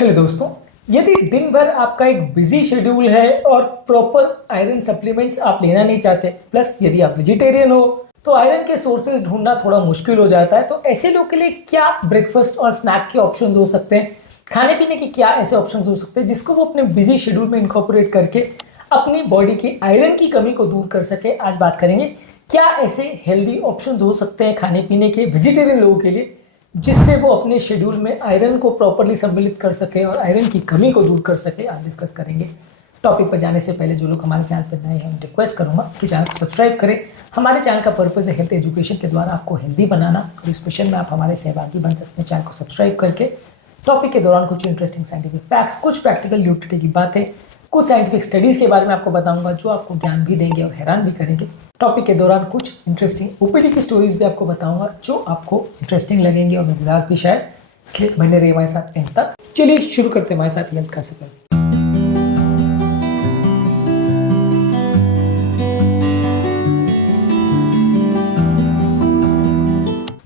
Hello दोस्तों। यदि दिन भर आपका एक बिजी शेड्यूल है और प्रॉपर आयरन सप्लीमेंट्स आप लेना नहीं चाहते, प्लस यदि आप वेजिटेरियन हो तो आयरन के सोर्सेज ढूंढना थोड़ा मुश्किल हो जाता है। तो ऐसे लोग के लिए क्या ब्रेकफास्ट और स्नैक के ऑप्शंस हो सकते हैं, खाने पीने के क्या ऐसे ऑप्शंस हो सकते हैं जिसको वो अपने बिजी शेड्यूल में इनकॉर्पोरेट करके अपनी बॉडी की आयरन की कमी को दूर कर सके। आज बात करेंगे क्या ऐसे हेल्दी ऑप्शंस हो सकते हैं खाने पीने के वेजिटेरियन लोगों के लिए, जिससे वो अपने शेड्यूल में आयरन को प्रॉपरली सम्मिलित कर सके और आयरन की कमी को दूर कर सके। आज डिस्कस करेंगे। टॉपिक पर जाने से पहले जो लोग हमारे चैनल पर नए हैं, रिक्वेस्ट करूंगा कि चैनल को सब्सक्राइब करें। हमारे चैनल का पर्पज़ है हेल्थ एजुकेशन के द्वारा आपको हेल्दी बनाना, और इस मिशन में आप हमारे सहभागी बन सकते हैं चैनल को सब्सक्राइब करके। टॉपिक के दौरान कुछ इंटरेस्टिंग साइंटिफिक फैक्ट्स, कुछ प्रैक्टिकल यूटिलिटी की बातें, कुछ साइंटिफिक स्टडीज़ के बारे में आपको बताऊंगा जो आपको ज्ञान भी देंगे और हैरान भी करेंगे। टॉपिक के दौरान कुछ इंटरेस्टिंग ओपीडी की स्टोरीज भी आपको बताऊंगा जो आपको इंटरेस्टिंग लगेंगे और मजेदार भी शायद, इसलिए बने रहिए हमारे साथ एंड तक। चलिए शुरू करते हैं हमारे साथ हेल्थ का सफर।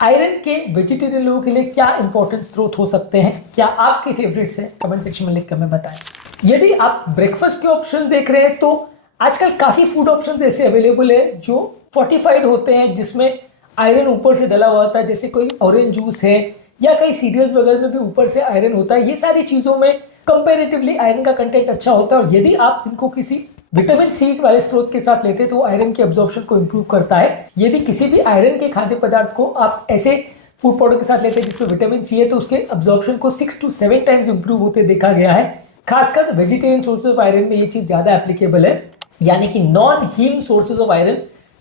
आयरन के वेजिटेरियन लोगों के लिए क्या इंपॉर्टेंट स्रोत हो सकते हैं, क्या आपके फेवरेट्स हैं, कमेंट सेक्शन में लिखकर हमें बताएं। यदि आप ब्रेकफास्ट के ऑप्शन देख रहे हैं तो आजकल काफ़ी फूड ऑप्शंस ऐसे अवेलेबल है जो फोर्टिफाइड होते हैं, जिसमें आयरन ऊपर से डला हुआ होता है, जैसे कोई ऑरेंज जूस है या कई सीरियल्स वगैरह में भी ऊपर से आयरन होता है। ये सारी चीज़ों में कंपैरेटिवली आयरन का कंटेंट अच्छा होता है, और यदि आप इनको किसी विटामिन सी वाले स्रोत के साथ लेते हैं तो आयरन के एब्जॉर्प्शन को इंप्रूव करता है। यदि किसी भी आयरन के खाद्य पदार्थ को आप ऐसे फूड प्रोडक्ट के साथ लेते हैं जिसमें विटामिन सी है तो उसके एब्जॉर्प्शन को 6 to 7 टाइम्स इंप्रूव होते देखा गया है। खासकर वेजिटेरियन सोर्सेज ऑफ आयरन में ये चीज़ ज़्यादा एप्लीकेबल है, यानी कि non heme sources of iron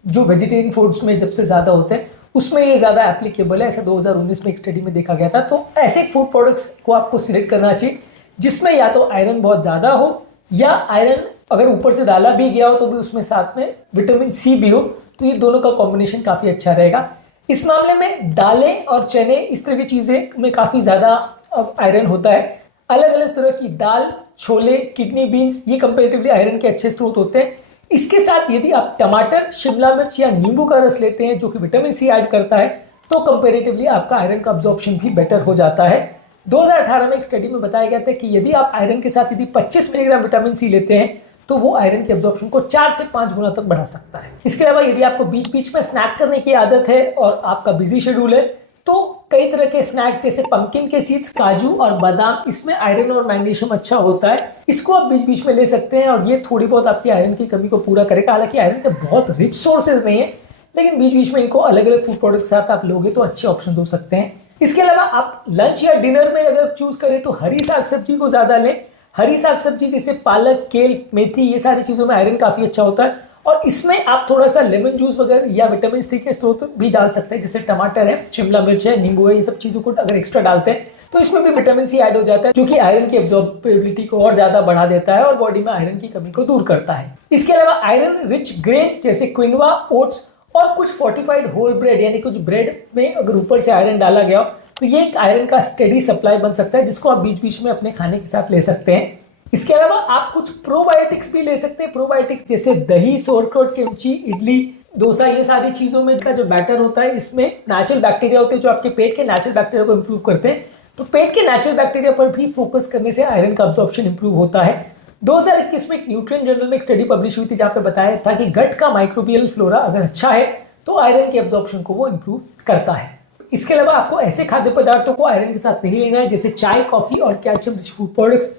जो वेजिटेरियन फूड्स में सबसे ज़्यादा होते हैं उसमें ये ज़्यादा एप्लीकेबल है। ऐसा 2019 में एक स्टडी में देखा गया था। तो ऐसे फूड प्रोडक्ट्स को आपको सिलेक्ट करना चाहिए जिसमें या तो आयरन बहुत ज़्यादा हो, या आयरन अगर ऊपर से डाला भी गया हो तो भी उसमें साथ में विटामिन सी भी हो। तो ये दोनों का कॉम्बिनेशन काफ़ी अच्छा रहेगा। इस मामले में दालें और चने, इस तरह की चीज़ें में काफ़ी ज़्यादा आयरन होता है। अलग अलग तरह की दाल, छोले, किडनी बीन्स, ये कंपेरेटिवली आयरन के अच्छे स्रोत होते हैं। इसके साथ यदि आप टमाटर, शिमला मिर्च या नींबू का रस लेते हैं जो कि विटामिन सी ऐड करता है तो कंपेरेटिवली आपका आयरन का अब्जॉर्प्शन भी बेटर हो जाता है। 2018 में एक स्टडी में बताया गया था कि यदि आप आयरन के साथ यदि 25 मिलीग्राम विटामिन सी लेते हैं तो वो आयरन के एब्जॉर्प्शन को 4 से 5 गुना तक बढ़ा सकता है। इसके अलावा यदि आपको बीच बीच में स्नैक करने की आदत है और आपका बिजी शेड्यूल है तो कई तरह के स्नैक्स जैसे पंपकिन के सीड्स, काजू और बादाम, इसमें आयरन और मैग्नीशियम अच्छा होता है। इसको आप बीच बीच में ले सकते हैं और ये थोड़ी बहुत आपकी आयरन की कमी को पूरा करेगा। हालांकि आयरन के बहुत रिच सोर्सेज नहीं है, लेकिन बीच बीच में इनको अलग अलग फूड प्रोडक्ट के साथ आप लोगे तो अच्छे ऑप्शन हो सकते हैं। इसके अलावा आप लंच या डिनर में अगर चूज करें तो हरी साग सब्जी को ज़्यादा लें। हरी साग सब्जी जैसे पालक, केल, मेथी, ये सारी चीज़ों में आयरन काफ़ी अच्छा होता है, और इसमें आप थोड़ा सा लेमन जूस वगैरह या विटामिन सी के स्रोत भी डाल सकते हैं, जैसे टमाटर है, शिमला मिर्च है, नींबू है। ये सब चीज़ों को अगर एक्स्ट्रा डालते हैं तो इसमें भी विटामिन सी ऐड हो जाता है जो कि आयरन की एब्जॉर्बिलिटी को और ज़्यादा बढ़ा देता है और बॉडी में आयरन की कमी को दूर करता है। इसके अलावा आयरन रिच ग्रेन्स जैसे क्विनोआ, ओट्स और कुछ फोर्टिफाइड होल ब्रेड, यानी कुछ ब्रेड में अगर ऊपर से आयरन डाला गया हो तो ये एक आयरन का स्टेडी सप्लाई बन सकता है जिसको आप बीच बीच में अपने खाने के साथ ले सकते हैं। इसके अलावा आप कुछ प्रोबायोटिक्स भी ले सकते हैं। प्रोबायोटिक्स जैसे दही, सोरकोट, किमची, इडली, डोसा, ये सारी चीज़ों में का जो बैटर होता है इसमें नेचुरल बैक्टीरिया होते हैं जो आपके पेट के नेचुरल बैक्टीरिया को इंप्रूव करते हैं। तो पेट के नेचुरल बैक्टीरिया पर भी फोकस करने से आयरन का अब्जॉर्प्शन इंप्रूव होता है। 2021 में एक न्यूट्रिएंट जर्नल में एक स्टडी पब्लिश हुई थी जहाँ पे बताया था कि गट का माइक्रोबियल फ्लोरा अगर अच्छा है तो आयरन के अब्जॉर्प्शन को वो इंप्रूव करता है। इसके अलावा आपको ऐसे खाद्य पदार्थों को आयरन के साथ नहीं लेना है जैसे चाय, कॉफी और कैल्शियम रिच फूड प्रोडक्ट्स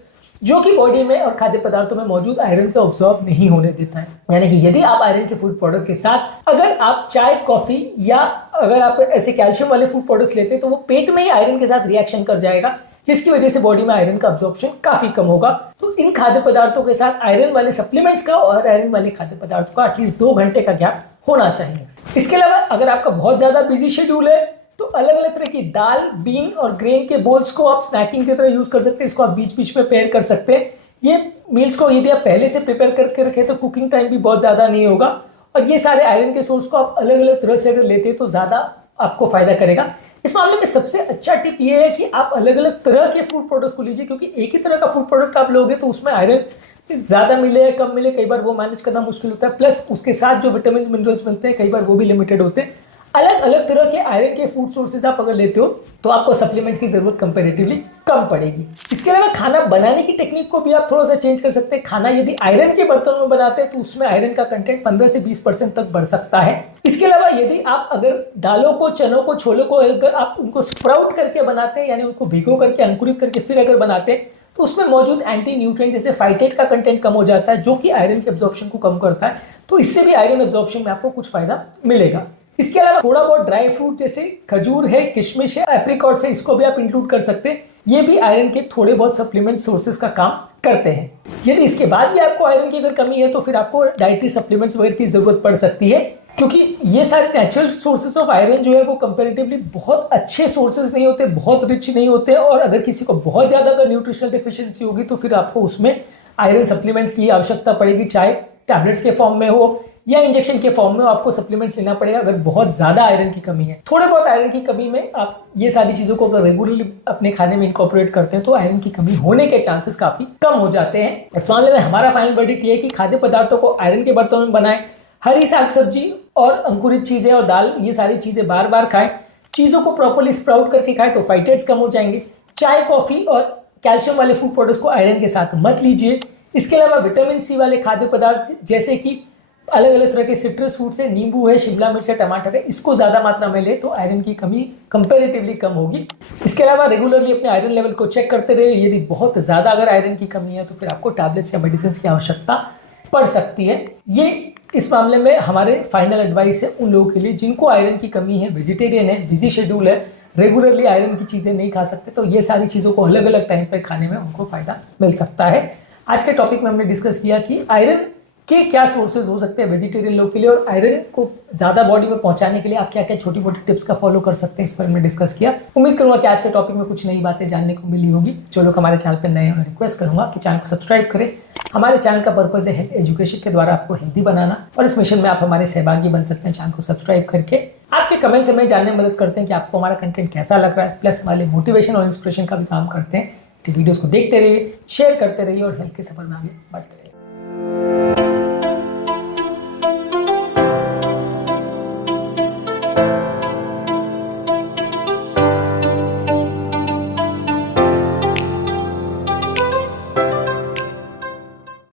जो कि बॉडी में और खाद्य पदार्थों में मौजूद आयरन को ऑब्जॉर्ब नहीं होने देता है। यानी कि यदि आप आयरन के फूड प्रोडक्ट के साथ अगर आप चाय, कॉफी या अगर आप ऐसे कैल्शियम वाले फूड प्रोडक्ट्स लेते हैं तो वो पेट में ही आयरन के साथ रिएक्शन कर जाएगा, जिसकी वजह से बॉडी में आयरन का अब्जॉर्प्शन काफी कम होगा। तो इन खाद्य पदार्थों के साथ आयरन वाले सप्लीमेंट्स का और आयरन वाले खाद्य पदार्थों का एटलीस्ट 2 घंटे का गैप होना चाहिए। इसके अलावा अगर आपका बहुत ज्यादा बिजी शेड्यूल है तो अलग अलग तरह की दाल, बीन और ग्रेन के बोल्स को आप स्नैकिंग की तरह यूज कर सकते हैं। इसको आप बीच बीच में पेयर कर सकते हैं। ये मील्स को यदि आप पहले से प्रिपेयर करके रखें तो कुकिंग टाइम भी बहुत ज़्यादा नहीं होगा, और ये सारे आयरन के सोर्स को आप अलग अलग तरह से अगर लेते हैं तो ज़्यादा आपको फायदा करेगा। इस मामले में सबसे अच्छा टिप ये है कि आप अलग अलग तरह के फूड प्रोडक्ट्स को लीजिए, क्योंकि एक ही तरह का फूड प्रोडक्ट आप लोगे तो उसमें आयरन ज़्यादा मिले कम मिले कई बार वो मैनेज करना मुश्किल होता है, प्लस उसके साथ जो विटामिन मिनरल्स मिलते हैं कई बार वो भी लिमिटेड होते हैं। अलग अलग तरह के आयरन के फूड सोर्सेज आप अगर लेते हो तो आपको सप्लीमेंट्स की जरूरत कंपैरेटिवली कम पड़ेगी। इसके अलावा खाना बनाने की टेक्निक को भी आप थोड़ा सा चेंज कर सकते हैं। खाना यदि आयरन के बर्तन में बनाते हैं तो उसमें आयरन का कंटेंट 15 से 20% तक बढ़ सकता है। इसके अलावा यदि आप अगर दालों को, चनों को, छोलों को अगर आप उनको स्प्राउट करके बनाते हैं, यानी उनको भिगो करके अंकुरित करके फिर अगर बनाते हैं, तो उसमें मौजूद एंटी न्यूट्रिएंट जैसे फाइटेट का कंटेंट कम हो जाता है, जो कि आयरन के एब्जॉर्प्शन को कम करता है। तो इससे भी आयरन एब्जॉर्प्शन में आपको कुछ फायदा मिलेगा। इसके अलावा थोड़ा बहुत ड्राई फ्रूट जैसे खजूर है, किशमिश है, एप्रिकॉट्स है, इसको भी आप इंक्लूड कर सकते हैं। ये भी आयरन के थोड़े बहुत सप्लीमेंट सोर्सेज का काम करते हैं। यदि इसके बाद भी आपको आयरन की अगर कमी है तो फिर आपको डाइटरी सप्लीमेंट्स वगैरह की जरूरत पड़ सकती है, क्योंकि ये सारे नेचुरल सोर्सेज ऑफ आयरन जो है वो कंपैरेटिवली बहुत अच्छे सोर्सेज नहीं होते, बहुत रिच नहीं होते। और अगर किसी को बहुत ज्यादा अगर न्यूट्रिशनल डिफिशियंसी होगी तो फिर आपको उसमें आयरन सप्लीमेंट्स की आवश्यकता पड़ेगी, चाहे टैबलेट्स के फॉर्म में हो या इंजेक्शन के फॉर्म में आपको सप्लीमेंट्स लेना पड़ेगा अगर बहुत ज्यादा आयरन की कमी है। थोड़े बहुत आयरन की कमी में आप ये सारी चीजों को अगर रेगुलरली अपने खाने में इनकॉर्पोरेट करते हैं तो आयरन की कमी होने के चांसेस काफी कम हो जाते हैं। इस मामले में हमारा फाइनल वर्डिक्ट ये है कि खाद्य पदार्थों को आयरन के बर्तनों में बनाएं, हरी साग सब्जी और अंकुरित चीजें और दाल, ये सारी चीजें बार बार खाएं, चीजों को प्रॉपर्ली स्प्राउट करके खाएं तो फाइटेट्स कम हो जाएंगे। चाय, कॉफी और कैल्शियम वाले फूड प्रोडक्ट्स को आयरन के साथ मत लीजिए। इसके अलावा विटामिन सी वाले खाद्य पदार्थ जैसे कि अलग अलग तरह के सिट्रस फूड से, नींबू है, शिमला मिर्च है, टमाटर है, इसको ज्यादा मात्रा में ले तो आयरन की कमी कंपैरेटिवली कम होगी। इसके अलावा रेगुलरली अपने आयरन लेवल को चेक करते रहिए। यदि बहुत ज्यादा अगर आयरन की कमी है तो फिर आपको टैबलेट्स या मेडिसिन की आवश्यकता पड़ सकती है। ये इस मामले में हमारे फाइनल एडवाइस है उन लोगों के लिए जिनको आयरन की कमी है, वेजिटेरियन है, बिजी शेड्यूल है, रेगुलरली आयरन की चीजें नहीं खा सकते, तो ये सारी चीजों को अलग अलग टाइम पर खाने में उनको फायदा मिल सकता है। आज के टॉपिक में हमने डिस्कस किया कि आयरन के क्या सोर्सेज हो सकते हैं वेजिटेरियन लोग के लिए, और आयरन को ज़्यादा बॉडी में पहुंचाने के लिए आप क्या क्या छोटी मोटी टिप्स का फॉलो कर सकते हैं, इस पर हमने डिस्कस किया। उम्मीद करूंगा कि आज के टॉपिक में कुछ नई बातें जानने को मिली होगी। जो लोग हमारे चैनल पर नए हैं उन्हें रिक्वेस्ट करूंगा कि चैनल को सब्सक्राइब करें। हमारे चैनल का पर्पज है हेल्थ एजुकेशन के द्वारा आपको हेल्दी बनाना, और इस मिशन में आप हमारे सहभागी बन सकते हैं। चैनल को सब्सक्राइब करके आपके कमेंट्स हमें जानने में मदद करते हैं कि आपको हमारा कंटेंट कैसा लग रहा है, प्लस हमारे मोटिवेशन और इंस्पिरेशन का भी काम करते हैं। वीडियोस को देखते रहिए, शेयर करते रहिए और हेल्थ के सफर में आगे बढ़ते रहिए।